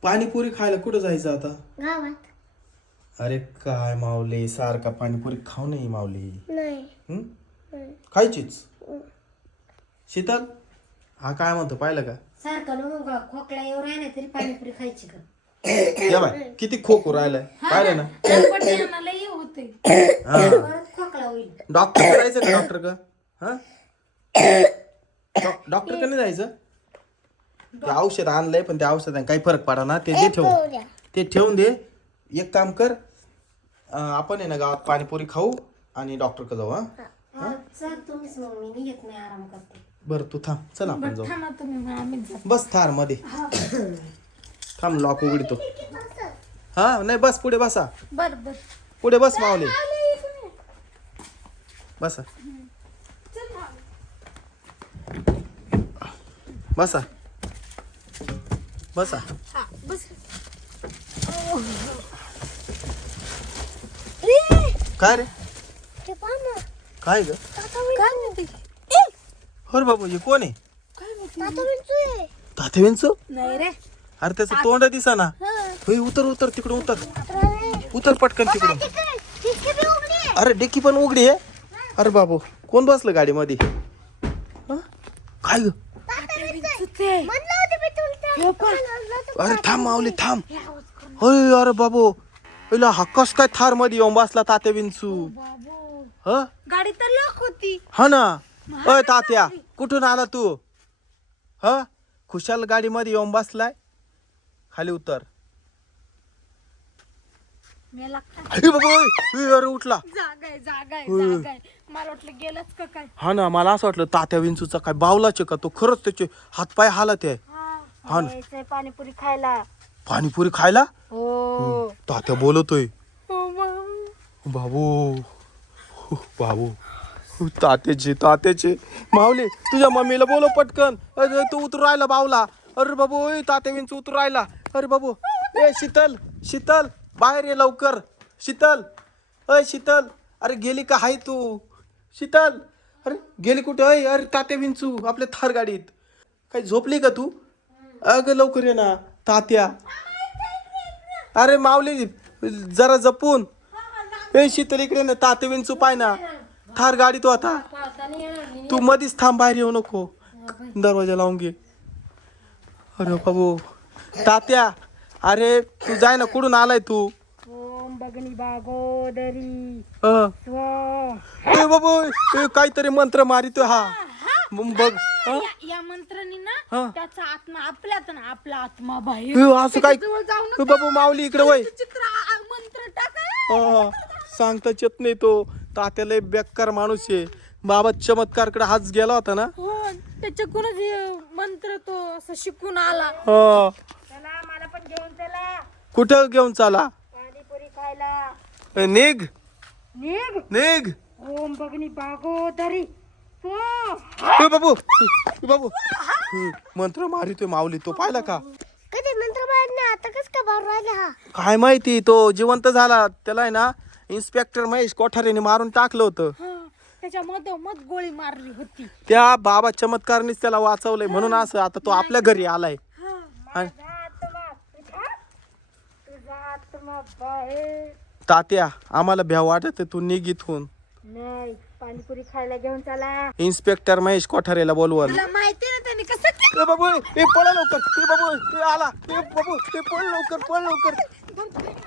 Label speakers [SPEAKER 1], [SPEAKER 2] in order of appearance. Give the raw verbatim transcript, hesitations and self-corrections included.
[SPEAKER 1] पाणीपुरी खायला कुठं जायचं आता?
[SPEAKER 2] गावात.
[SPEAKER 1] अरे काय माऊली, सारखा पाणीपुरी खाऊ नये माऊली.
[SPEAKER 2] नाही.
[SPEAKER 1] हम्म?
[SPEAKER 2] नाही.
[SPEAKER 1] खायचीच. शीतल हा काय म्हणतो पाहिलं का?
[SPEAKER 3] सारखं ना मग खोकला येऊ राहिला तरी पाणीपुरी खायची का?
[SPEAKER 1] या बाय किती खोकू राहिलाय पाहिलं ना. हा.
[SPEAKER 3] परत खोकला होईल.
[SPEAKER 1] डॉक्टर जायचं का? डॉक्टर का? हा डॉक्टर का नाही जायचं? ते औषध आणलंय पण त्या औषधाने काही फरक पडा ना. ते दे ठेवून ते ठेवून दे. एक काम कर, अं, आपण आहे ना गावात पाणीपुरी खाऊ आणि डॉक्टर का जाऊ. हा
[SPEAKER 3] हा, चल तुम्हीच मग मी निघत नाही, आराम करते.
[SPEAKER 1] बरं तू थांब, चल आपण जाऊ. बस थार मध्ये थांब, लॉक उघडतो. हा नाही बस पुढे बसा.
[SPEAKER 2] बर बर.
[SPEAKER 1] पुढे बस माऊली, बसा बसा बसा. काय रे
[SPEAKER 2] ते पहा ना.
[SPEAKER 1] काय ग?
[SPEAKER 2] काय म्हणते?
[SPEAKER 1] अरे बाबू हे कोण आहे?
[SPEAKER 2] ताता विंचू आहे.
[SPEAKER 1] ताते विंचू?
[SPEAKER 2] नाही रे.
[SPEAKER 1] अरे त्याचं तोंड दिसा ना. होय उतर उतर तिकडून उतर
[SPEAKER 2] अरे
[SPEAKER 1] उतर पटकन तिकडून.
[SPEAKER 2] डिक्की बी उघडी आहे.
[SPEAKER 1] अरे डिक्की पण उघडी आहे. अरे बाबू कोण बसलं गाडी मध्ये? काय ग?
[SPEAKER 2] ताता विंचू आहे. म्हणलं होतं मी तुला.
[SPEAKER 1] अरे थांब माऊली थांब. होय अरे बाबू पहिला हक्कस काय थार मध्ये येऊन बसला तात्या विंचू. ह
[SPEAKER 2] गाडी तर लॉक होती.
[SPEAKER 1] हा ना. अय तात्या कुठून आला तू? ह खुशाल गाडी मध्ये येऊन बसलाय. खाली उतर.
[SPEAKER 2] मेला
[SPEAKER 1] अरे बाबा ओय, अरे उठला.
[SPEAKER 2] जागा आहे जागा आहे जागा आहे. मला वाटलं गेलंच का काय.
[SPEAKER 1] हा ना मला असं वाटलं तात्या विंचूचा काय बावलाचे का तो. खरंच त्याचे हातपाय हालत आहे. हा ना.
[SPEAKER 2] यायचंय पाणीपुरी खायला.
[SPEAKER 1] पाणीपुरी खायला
[SPEAKER 2] हो.
[SPEAKER 1] तात्या बोलतोय.
[SPEAKER 2] हो मग.
[SPEAKER 1] बाबू बाबू तात्याचे तात्याचे माऊली तुझ्या मम्मीला बोलव पटकन. अरे तू उतरू राहिला बावला. अरे बाबू ओय तात्या विंचू उतरू राहिला. अरे बाबू ए शीतल शीतल बाहेर ये लवकर. शीतल अय शीतल अरे गेली का हाय तू? शीतल अरे गेली कुठे? अय अरे तात्या विंचू आपल्या थार गाडीत. काही झोपली का तू? अगं लवकर ये ना तात्या. अरे माऊली जरा जपून. ए शीतल इकडे ना. तात्या विंचू पाय ना थार गाडीत होता. तू मधीच थांब, बाहेर येऊ नको. दरवाजा लावून घे. अरे बाबू तात्या अरे तू जाय ना. कुठून आलाय तू?
[SPEAKER 2] ओम बगनी बागोदरी.
[SPEAKER 1] अ.
[SPEAKER 2] स्व.
[SPEAKER 1] ए बाबू ए, काहीतरी मंत्र मारितो हा. मग बघ हा?
[SPEAKER 2] या- या मंत्रांनी ना
[SPEAKER 1] हा.
[SPEAKER 2] त्याचा आत्मा आपल्यात ना आपला आत्मा बाहेर.
[SPEAKER 1] ए, असं काय?
[SPEAKER 2] जवळ जाऊ
[SPEAKER 1] ए, बाबू माऊली इकडे वय.
[SPEAKER 2] चित्र आ- मंत्र टाका.
[SPEAKER 1] हा, सांगताच येत नाही तो. तात्याला एक बेकार माणूस आहे. बाबा चमत्कारकडे हाच गेला होता ना.
[SPEAKER 2] हो त्याच्याकडूनच हे मंत्र तो असं शिकून आला.
[SPEAKER 1] हा
[SPEAKER 2] चला मला पण घेऊन चला
[SPEAKER 1] कुठं घेऊन चाला?
[SPEAKER 2] पाणीपुरी खायला.
[SPEAKER 1] ए, निघ
[SPEAKER 2] निघ.
[SPEAKER 1] निघ.
[SPEAKER 2] ओम बगनी बागोदरी. स्व.
[SPEAKER 1] ए बाबू ए बाबू हम्म, मंत्र मारितोय माऊली तो. पाहिला का?
[SPEAKER 2] कधी मंत्र बाहेर नाही आता कस का बाहेर राहिला हा?
[SPEAKER 1] काय माहिती तो जिवंत झाला. त्याला आहे ना इन्स्पेक्टर महेश कोठारेने मारून टाकलं होतं.
[SPEAKER 2] हा, त्याच्या मधोमध गोळी मारली होती.
[SPEAKER 1] त्या बाबा चमत्कारनीच त्याला वाचवलंय म्हणून असं आता तो आपल्या घरी आलाय. आणि तात्या आम्हाला भ्याव वाटत तू निघ इथून.
[SPEAKER 2] नाही पाणीपुरी खायला घेऊन चला.
[SPEAKER 1] इन्स्पेक्टर महेश कोठारेला बोलवल.
[SPEAKER 2] तुला माहिती ना त्याने कसं
[SPEAKER 1] ए बाबू ए पळ लवकर. ए बाबू ए आला. ए बाबू ए पळ लवकर पळ लवकर.